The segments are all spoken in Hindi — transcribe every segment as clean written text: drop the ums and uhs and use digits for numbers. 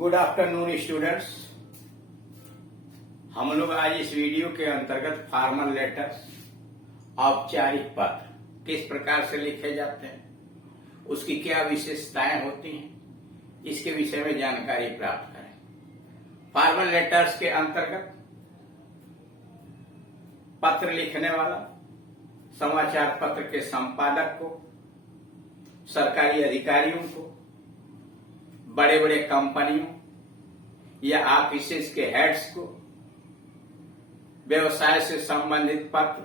Good afternoon students. हम लोग आज इस वीडियो के अंतर्गत फॉर्मल लेटर्स, औपचारिक पत्र किस प्रकार से लिखे जाते हैं, उसकी क्या विशेषताएं होती हैं, इसके विषय में जानकारी प्राप्त करें। फॉर्मल लेटर्स के अंतर्गत पत्र लिखने वाला समाचार पत्र के संपादक को, सरकारी अधिकारियों को, बड़े बड़े कंपनियों या ऑफिसेस के हेड्स को, व्यवसाय से संबंधित पत्र,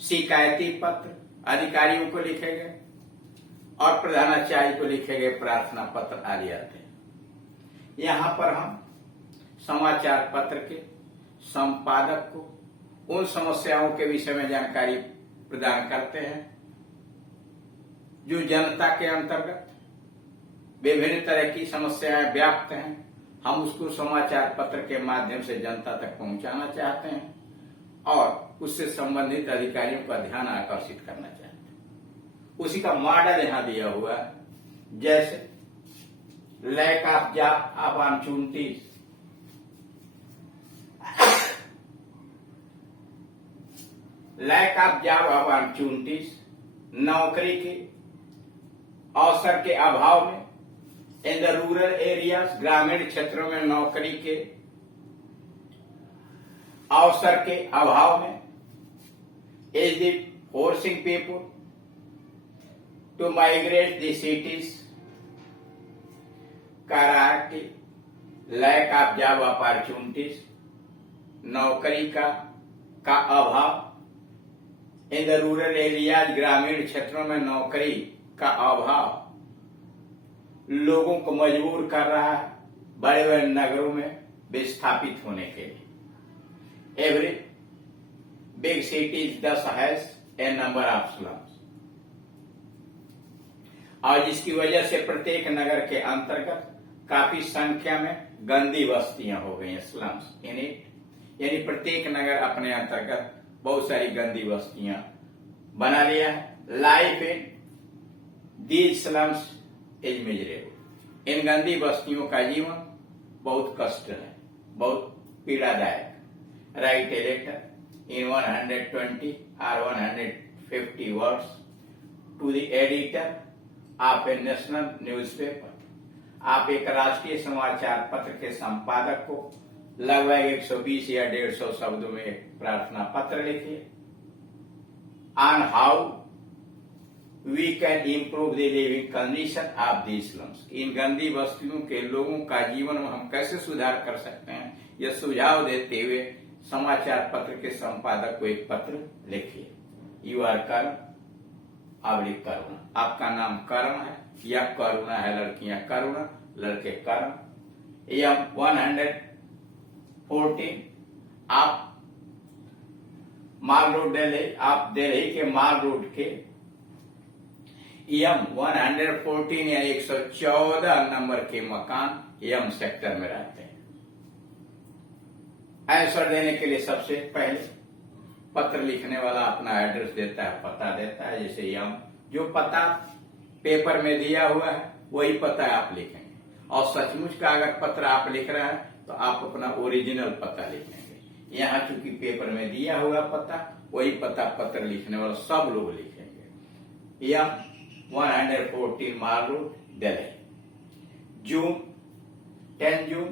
शिकायती पत्र अधिकारियों को लिखे गए और प्रधानाचार्य को लिखे गए प्रार्थना पत्र आदि आते हैं। यहां पर हम समाचार पत्र के संपादक को उन समस्याओं के विषय में जानकारी प्रदान करते हैं जो जनता के अंतर्गत विभिन्न तरह की समस्याएं व्याप्त हैं। हम उसको समाचार पत्र के माध्यम से जनता तक पहुंचाना चाहते हैं और उससे संबंधित अधिकारियों का ध्यान आकर्षित करना चाहते हैं। उसी का मॉडल यहां दिया हुआ है, जैसे lack of job opportunities, lack of job opportunities, नौकरी के अवसर के अभाव में इन द रूरल एरियाज, ग्रामीण क्षेत्रों में नौकरी के अवसर के अभाव में is the forcing people to migrate the cities. कह रहा है कि लैक ऑफ जॉब अपॉर्चुनिटीज, नौकरी का अभाव, इन द रूरल एरियाज, ग्रामीण क्षेत्रों में नौकरी का अभाव लोगों को मजबूर कर रहा है बड़े बड़े नगरों में विस्थापित होने के लिए। एवरी बिग सिटीज दस has a number of slums, और जिसकी वजह से प्रत्येक नगर के अंतर्गत काफी संख्या में गंदी बस्तियां हो गई हैं, स्लम्स इन इट। यानी प्रत्येक नगर अपने अंतर्गत बहुत सारी गंदी बस्तियां बना लिया है। Life in these slums is miserable, इन गंदी बस्तियों का जीवन बहुत कष्ट है, बहुत पीड़ादायक। राइट ए लेटर इन 120 और 150 words to the editor of a national newspaper. आप एक राष्ट्रीय समाचार पत्र के संपादक को लगभग 120 या 150 शब्दों में एक प्रार्थना पत्र लिखिए। On how We can improve the living condition of these slums, इन गंदी बस्तियों के लोगों का जीवन में हम कैसे सुधार कर सकते हैं, यह सुझाव देते हुए समाचार पत्र के संपादक को एक पत्र लिखिए। यू आर कर्ण अवलिक करुणा, आपका नाम कर्ण है या करुणा है, लड़कियां करुणा, लड़के कर्ण। यह 114 आप माल रोड दिल्ली, आप दिल्ली के माल रोड के यम 114 या 114 नंबर के मकान यम सेक्टर में रहते हैं। आंसर देने के लिए सबसे पहले पत्र लिखने वाला अपना एड्रेस देता है, पता देता है। जैसे यम, जो पता पेपर में दिया हुआ है वही पता आप लिखेंगे, और सचमुच का अगर पत्र आप लिख रहे हैं तो आप अपना ओरिजिनल पता लिखेंगे। यहाँ चूंकि पेपर में दिया हुआ पता, वही पता पत्र लिखने वाला सब लोग लिखेंगे। यह 114 माल रोड दिल्ली, जून 10 जून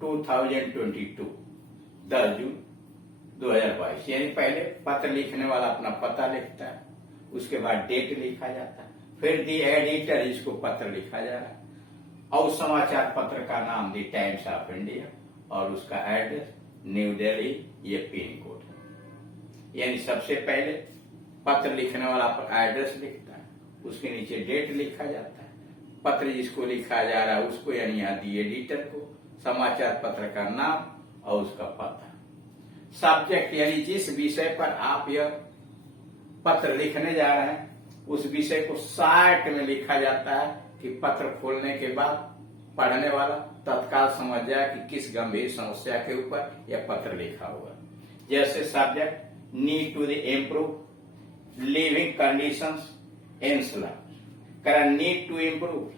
2022, 10 जून 2022। यानी पहले पत्र लिखने वाला अपना पता लिखता है, उसके बाद डेट लिखा जाता है, फिर दी एडिटर जिसको पत्र लिखा जा रहा है, और उस समाचार पत्र का नाम दी टाइम्स ऑफ इंडिया और उसका एड्रेस न्यू दिल्ली, ये पिन कोड है। यानी सबसे पहले पत्र लिखने वाला अपना एड्रेस लिखता है, उसके नीचे डेट लिखा जाता है, पत्र जिसको लिखा जा रहा है उसको, यानी यहाँ दी एडिटर को, समाचार पत्र का नाम और उसका पता। सब्जेक्ट यानी जिस विषय पर आप यह पत्र लिखने जा रहे हैं उस विषय को शॉर्ट में लिखा जाता है कि पत्र खोलने के बाद पढ़ने वाला तत्काल समझ जाए कि किस गंभीर समस्या के ऊपर यह पत्र लिखा हुआ। जैसे subject need to the improve living conditions in slums, need to improve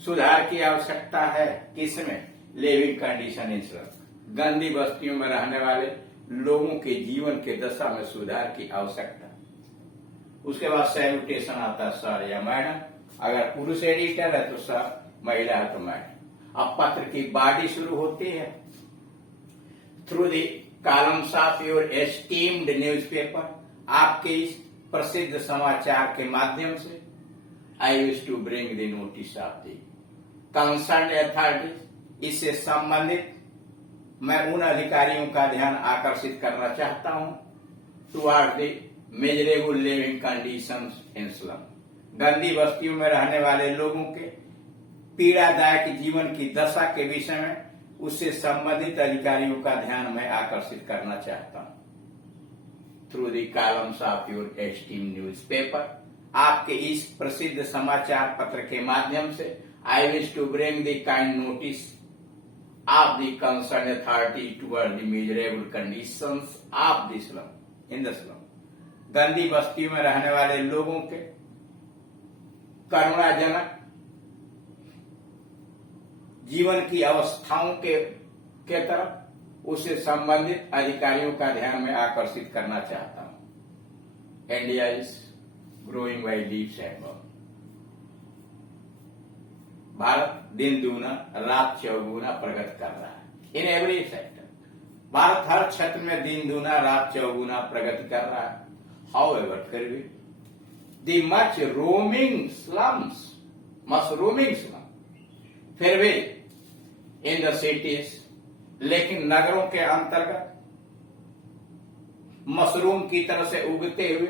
सुधार की आवश्यकता है किसमें? लिविंग कंडीशन इन स्लम, गंदी बस्तियों में रहने वाले लोगों के जीवन के दशा में सुधार की आवश्यकता। उसके बाद सैल्यूटेशन आता है सर या मैडम, अगर पुरुष एडिटर है तो सर, महिला है तो मैडम। अब पत्र की बॉडी शुरू होती है। Through the columns of your esteemed newspaper, आपके इस प्रसिद्ध समाचार के माध्यम से, I wish to bring the notice of the concern authorities, इससे संबंधित मैं उन अधिकारियों का ध्यान आकर्षित करना चाहता हूं, toward the measurable living conditions in slum, गंदी बस्तियों में रहने वाले लोगों के पीड़ादायक जीवन की दशा के विषय में उससे संबंधित अधिकारियों का ध्यान मैं आकर्षित करना चाहता हूं। Through the columns of your esteem newspaper, आपके इस प्रसिद्ध समाचार पत्र के माध्यम से, I wish to bring the kind notice of the concern authority toward the measurable conditions of the slum in the slum, गंदी बस्तियों में रहने वाले लोगों के करुणाजनक जीवन की अवस्थाओं के तरफ उससे संबंधित अधिकारियों का ध्यान में आकर्षित करना चाहता हूं। India is growing by leaps and bounds, भारत दिन दूना रात चौगुना प्रगति कर रहा है। इन एवरी सेक्टर, भारत हर क्षेत्र में दिन दूना रात चौगुना प्रगति कर रहा है। हाउएवर, फिर भी दी मच रोमिंग स्लम्स, फिर भी इन द सिटीज, लेकिन नगरों के अंतर्गत मशरूम की तरह से उगते हुए,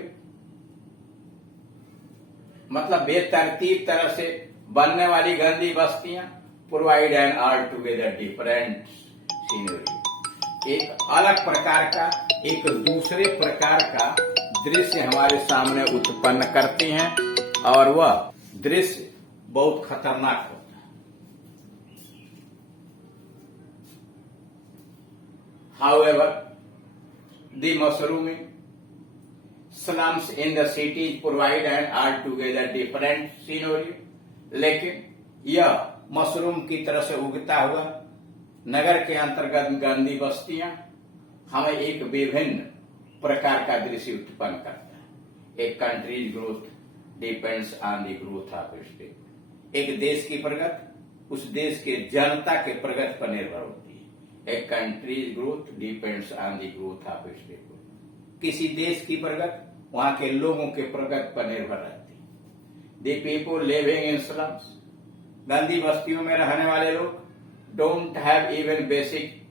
मतलब बेतरतीब तरह से बनने वाली गंदी बस्तियां, provide an all together different scenery, एक अलग प्रकार का, एक दूसरे प्रकार का दृश्य हमारे सामने उत्पन्न करती हैं, और वह दृश्य बहुत खतरनाक होता है। However, the mushrooming slums in the cities provide an altogether different scenery, लेकिन यह मशरूम की तरह से उगता हुआ नगर के अंतर्गत गंदी बस्तियां हमें एक विभिन्न प्रकार का दृश्य उत्पन्न करता है। एक countries growth depends on the growth of state, एक देश की प्रगति उस देश के जनता के प्रगति पर निर्भर होती है। एक countries growth depends on the growth of state, किसी देश की प्रगति वहां के लोगों के प्रगति पर निर्भर रहती है। The people living in slums, गंदी बस्तियों में रहने वाले लोग, don't have even basic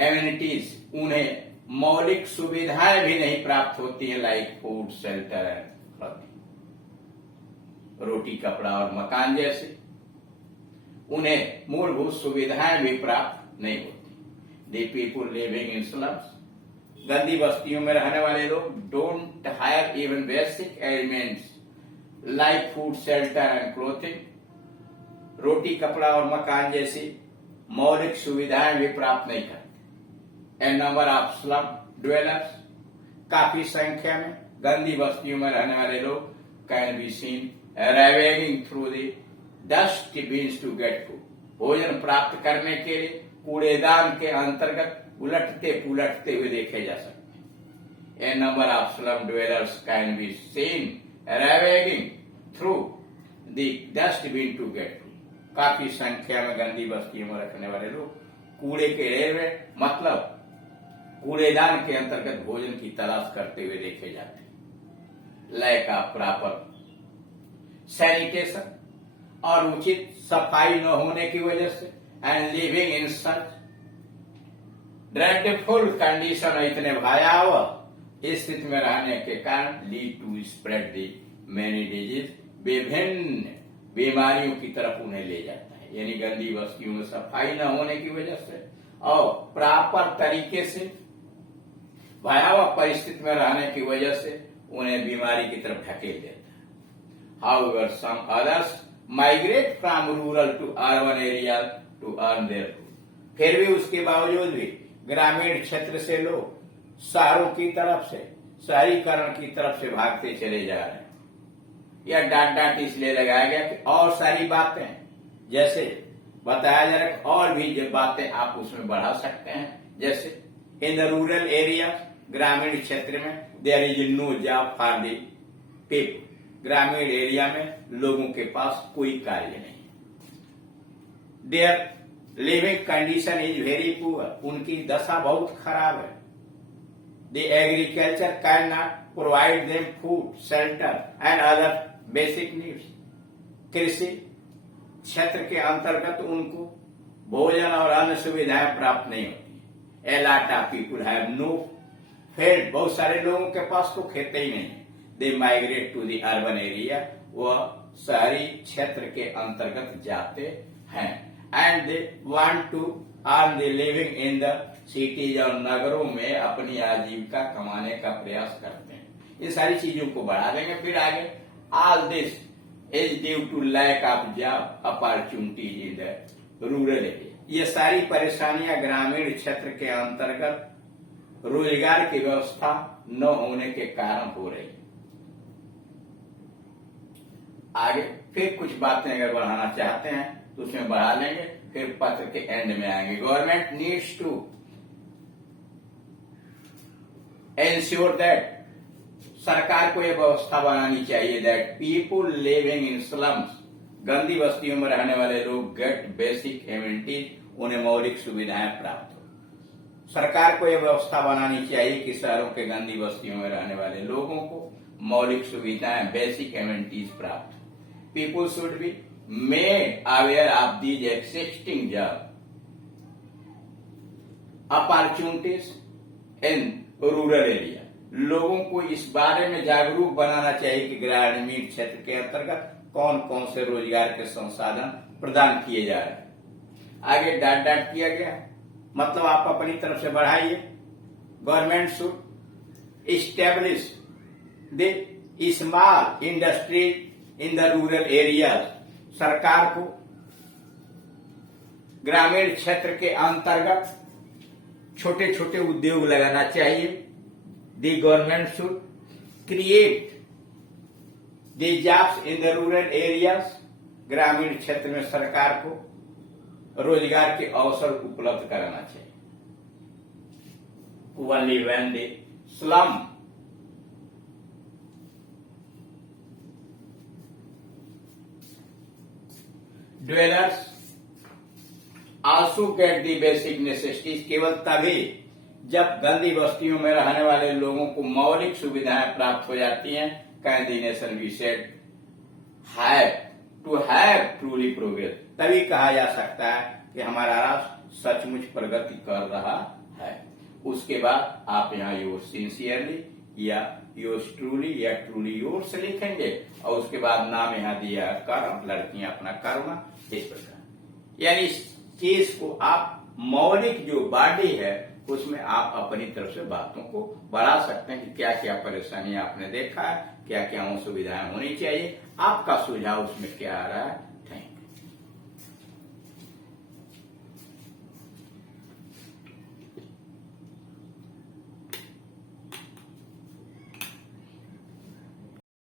amenities, उन्हें मौलिक सुविधाएं भी नहीं प्राप्त होती हैं, like food, shelter and clothing, रोटी, कपड़ा और मकान जैसे उन्हें मूलभूत सुविधाएं भी प्राप्त नहीं होती। The people living in slums, गंदी बस्तियों में रहने वाले लोग, don't have even basic elements like food, shelter and clothing, रोटी, कपड़ा और मकान जैसी मौलिक सुविधाएं भी प्राप्त नहीं करते। A number of slum dwellers, काफी संख्या में गंदी बस्तियों में रहने वाले लोग, can be seen ravaging through the dust bins to get food, भोजन प्राप्त करने के लिए कूड़ेदान के अंतर्गत उलटते पुलटते हुए देखे जा सकते हैं। A number of slum dwellers can be seen ravaging through the dustbin to get food, काफी संख्या में गंदी बस्तियों में रखने वाले लोग कूड़े के ढेर में, मतलब कूड़ेदान के अंतर्गत भोजन की तलाश करते हुए देखे जाते हैं। लैक ऑफ प्रॉपर सैनिटेशन, और उचित सफाई न होने की वजह से, and living in such dreadful condition, इतने भयावह स्थिति में रहने के कारण, lead to spread the many disease, विभिन्न बीमारियों की तरफ उन्हें ले जाता है। यानी गंदी बस्तियों में सफाई न होने की वजह से और प्रॉपर तरीके से भयावह परिस्थिति में रहने की वजह से उन्हें बीमारी की तरफ ढकेल देता है। However, some others migrate from rural to urban areas to earn their food. फिर भी उसके बावजूद भी ग्रामीण क्षेत्र से लोग शहरों की तरफ से, शहरीकरण की तरफ से भागते चले जा रहे हैं। यह डांट इसलिए लगाया गया कि और सारी बातें जैसे बताया जा रहा है, और भी जो बातें आप उसमें बढ़ा सकते हैं, जैसे इन द रूरल एरिया, ग्रामीण क्षेत्र में there is no job for the people, ग्रामीण एरिया में लोगों के पास कोई कार्य नहीं, there living condition is very poor, उनकी दशा बहुत खराब है, the agriculture can not provide them food, shelter and other basic needs, कृषि क्षेत्र के अंतर्गत उनको भोजन और अन्य सुविधाएं प्राप्त नहीं होती। A lot of people have know field, बहुत सारे लोगों के पास तो खेत ही नहीं है। They migrate to the urban area, वह शहरी क्षेत्र के अंतर्गत जाते हैं। And they want to earn the living in the cities, और नगरों में अपनी आजीविका कमाने का प्रयास करते हैं। ये सारी चीजों को बढ़ा देंगे। फिर आगे, all this is due to lack of job opportunities in the rural area, ये सारी परेशानियां ग्रामीण क्षेत्र के अंतर्गत रोजगार की व्यवस्था न होने के कारण हो रही। आगे फिर कुछ बातें अगर बढ़ाना चाहते हैं तो उसमें बढ़ा लेंगे, फिर पत्र के एंड में आएंगे। Government needs to ensure that, सरकार को यह व्यवस्था बनानी चाहिए that people living in slums, गंदी बस्तियों में रहने वाले लोग गेट बेसिक एमिनिटीज, उन्हें मौलिक सुविधाएं प्राप्त हो। सरकार को यह व्यवस्था बनानी चाहिए कि शहरों के गंदी बस्तियों में रहने वाले लोगों को मौलिक सुविधाएं, बेसिक एमिनिटीज प्राप्त हो। People should be made aware of these existing job opportunities in rural area, लोगों को इस बारे में जागरूक बनाना चाहिए कि ग्रामीण क्षेत्र के अंतर्गत कौन कौन से रोजगार के संसाधन प्रदान किए जा रहे हैं। आगे डाट डाट किया गया, मतलब आप अपनी तरफ से बढ़ाइए। Government should establish the small industry in the rural areas, सरकार को ग्रामीण क्षेत्र के अंतर्गत छोटे छोटे उद्योग लगाना चाहिए। The government should create the jobs in the rural areas, ग्रामीण क्षेत्र में सरकार को रोजगार के अवसर उपलब्ध कराना चाहिए। Only when the slum dwellers also get the basic necessities, केवल तभी जब गंदी बस्तियों में रहने वाले लोगों को मौलिक सुविधाएं प्राप्त हो जाती हैं, can the nation be said to have truly progress, तभी कहा जा सकता है कि हमारा राष्ट्र सचमुच प्रगति कर रहा है। उसके बाद आप यहाँ योर सिंसियरली या योर ट्रूली या ट्रूली योर्स लिखेंगे, और उसके बाद नाम यहाँ दिया कर्म, लड़कियां अपना कर्म, इस प्रकार। यानी इस चीज को आप मौलिक जो बॉडी है उसमें आप अपनी तरफ से बातों को बढ़ा सकते हैं कि क्या क्या परेशानी आपने देखा है, क्या क्या सुविधाएं होनी चाहिए, आपका सुझाव उसमें क्या आ रहा है,